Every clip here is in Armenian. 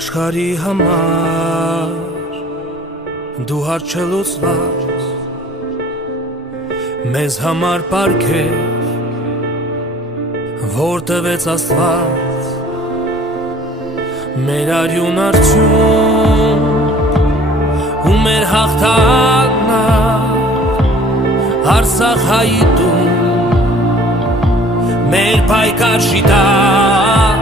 Աշխարհի համար դու հարց չլուծված, մեզ համար պարգև, որ տվեց Աստված, մեր արյուն արդյուն ու մեր հաղթանակ, Արցախայի տուն, մեր պայքար շիտակ,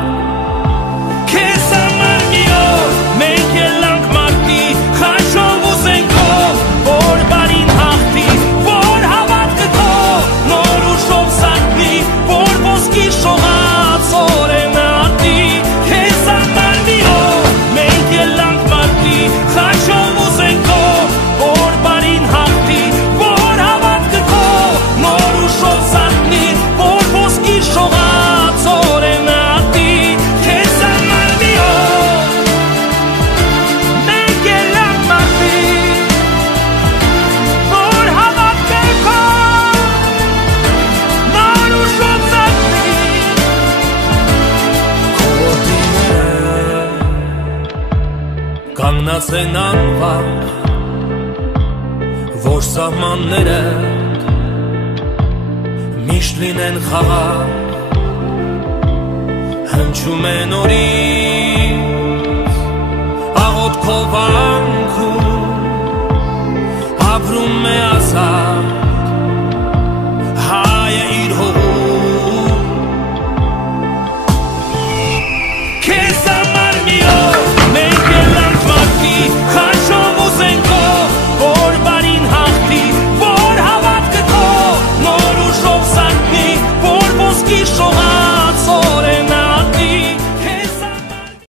քեզ համար մի օր մենք ելանք մարտի, խաչով ու զենքով, որ բարին հաղթի, որ հավատքը քո նոր ուժով սարքնի, որ ոսկի շողաց օրենը արտի, քեզ համար մի օր մենք ելանք մարտի, խաչով ու զենքով, որ բարին հաղթի, որ հավատքը քո նոր ուժով սարքնի, որ ոսկի շողաց օրենը արտի, քեզ համար մի օր մենք ելանք մարտի, որ հավատքը քո նոր ուժով սարքնի, քո որդիները կանգնած են անվախ, որ սահմանները միշտ լինեն խաղաղ, հնչում է նորից աղոթքով անքուն, ապրում է ազատ